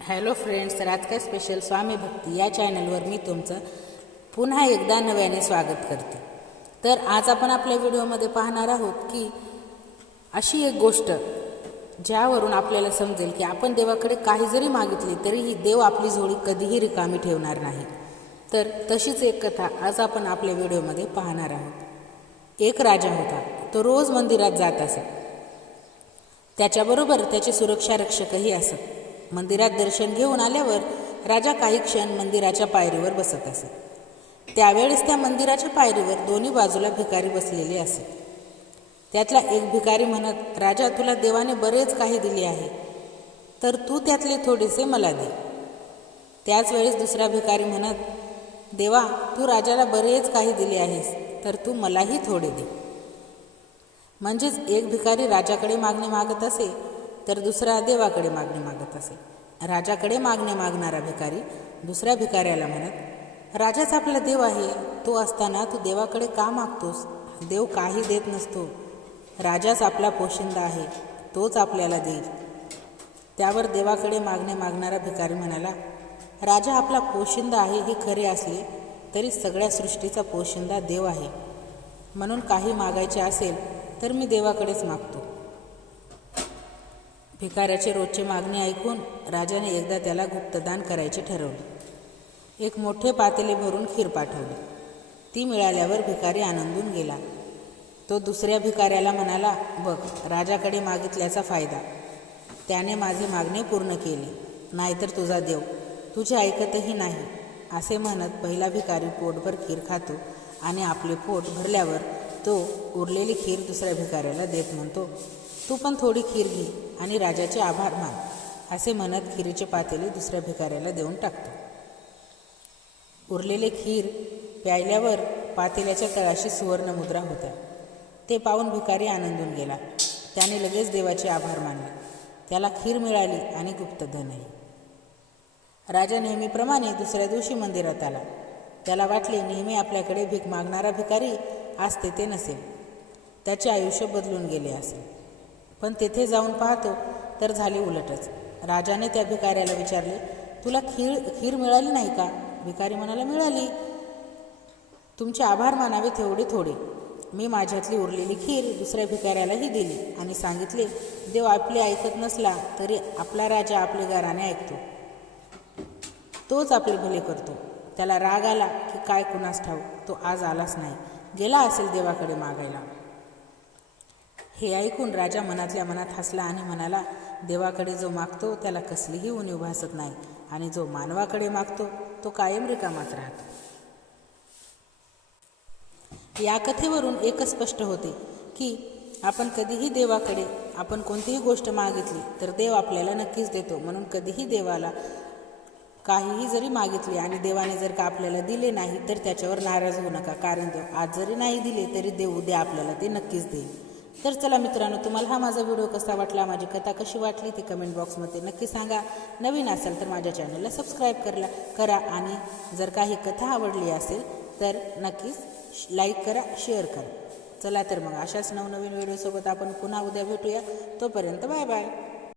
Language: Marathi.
हॅलो फ्रेंड्स तर आज काय स्पेशल स्वामी भक्ती या चॅनलवर मी तुमचं पुन्हा एकदा नव्याने स्वागत करते. तर आज आपण आपल्या व्हिडिओमध्ये पाहणार आहोत की अशी एक गोष्ट ज्यावरून आपल्याला समजेल की आपण देवाकडे काही जरी मागितली तरीही देव आपली झोळी कधीही रिकामी ठेवणार नाही. तर तशीच एक कथा आज आपण आपल्या व्हिडिओमध्ये पाहणार आहोत. एक राजा होता तो रोज मंदिरात जात असत त्याच्याबरोबर त्याचे सुरक्षा रक्षकही असत. मंदिरात दर्शन घेऊन आल्यावर राजा काही क्षण मंदिराच्या पायरीवर बसत असत त्यावेळेस त्या मंदिराच्या पायरीवर दोन्ही बाजूला भिकारी बसलेले असत त्यातला एक भिकारी म्हणत राजा तुला देवाने बरेच काही दिले आहे तर तू त्यातले थोडेसे मला दे. त्याच वेळेस दुसरा भिकारी म्हणत देवा तू राजाला बरेच काही दिले आहेस तर तू मलाही थोडे दे. म्हणजेच एक भिकारी राजाकडे मागणे मागत असे तर दुसरा देवाकडे मागणे मागत असे. राजाकडे मागणे मागणारा भिकारी दुसऱ्या भिकाऱ्याला म्हणत राजाच आपला देव आहे. तो असताना तू देवाकडे का मागतोस? देव काही देत नसतो. राजाच आपला पोशिंदा आहे. तोच आपल्याला देईल. त्यावर देवाकडे मागणे मागणारा भिकारी म्हणाला राजा आपला पोशिंदा आहे हे खरे असले तरी सगळ्या सृष्टीचा पोशिंदा देव आहे. म्हणून काही मागायचे असेल तर मी देवाकडेच मागतो. भिकाऱ्याचे रोजचे मागणी ऐकून राजाने एकदा त्याला गुप्तदान करायचे ठरवले. एक मोठे पातेले भरून खीर पाठवली. ती मिळाल्यावर भिकारी आनंदून गेला. तो दुसऱ्या भिकाऱ्याला म्हणाला बघ राजाकडे मागितल्याचा फायदा. त्याने माझे मागणे पूर्ण केले. नाहीतर तुझा देव तुझे ऐकतही नाही. असे म्हणत पहिला भिकारी पोटभर खीर खातो आणि आपले पोट भरल्यावर तो उरलेली खीर दुसऱ्या भिकाऱ्याला देत म्हणतो तू पण थोडी खीर घे आणि राजाचे आभार मान असे म्हणत खिरीचे पातेले दुसऱ्या भिकाऱ्याला देऊन टाकतो. उरलेले खीर प्यायल्यावर पातेल्याच्या तळाशी सुवर्ण मुद्रा होत्या. ते पाहून भिकारी आनंदून गेला. त्याने लगेच देवाचे आभार मानले. त्याला खीर मिळाली आणि गुप्तधनही राजा नेहमीप्रमाणे दुसऱ्या दिवशी मंदिरात आला. त्याला वाटले नेहमी आपल्याकडे भीक मागणारा भिकारी आज तेथे नसेल. त्याचे आयुष्य बदलून गेले असेल. पण तेथे जाऊन पाहतो तर झाले उलटच. राजाने त्या भिकाऱ्याला विचारले तुला खीर खीर मिळाली नाही का? भिकारी म्हणाला मिळाली. तुमचे आभार मानावे तेवढे थोडे. मी माझ्यातली उरलेली खीर दुसऱ्या भिकाऱ्यालाही दिली आणि सांगितले देव आपले ऐकत नसला तरी आपला राजा आपले गाराने ऐकतो. तोच आपले भले करतो. त्याला राग आला की काय कुणास ठाऊ तो आज आलाच नाही. गेला असेल देवाकडे मागायला. हे ऐकून राजा मनातल्या मनात हसला आणि म्हणाला देवाकडे जो मागतो त्याला कसलीही उणीव भासत नाही. आणि जो मानवाकडे मागतो तो कायम रिकामाच राहतो. या कथेवरून एकच स्पष्ट होते की आपण कधीही देवाकडे आपण कोणतीही गोष्ट मागितली तर देव आपल्याला नक्कीच देतो. म्हणून कधीही देवाला काहीही जरी मागितले आणि देवाने जर का आपल्याला दिले नाही तर त्याच्यावर नाराज होऊ नका. कारण देव आज जरी नाही दिले तरी देव उद्या आपल्याला ते नक्कीच देईल. तर चला मित्रांनो तुम्हाला हा माझा व्हिडिओ कसा वाटला माझी कथा कशी वाटली ती कमेंट बॉक्समध्ये नक्की सांगा. नवीन असेल तर माझ्या चॅनलला सबस्क्राईब करला करा आणि जर काही कथा आवडली असेल तर नक्कीच लाईक करा शेअर करा. चला तर मग अशाच नवनवीन व्हिडिओसोबत आपण पुन्हा उद्या भेटूया. तोपर्यंत बाय बाय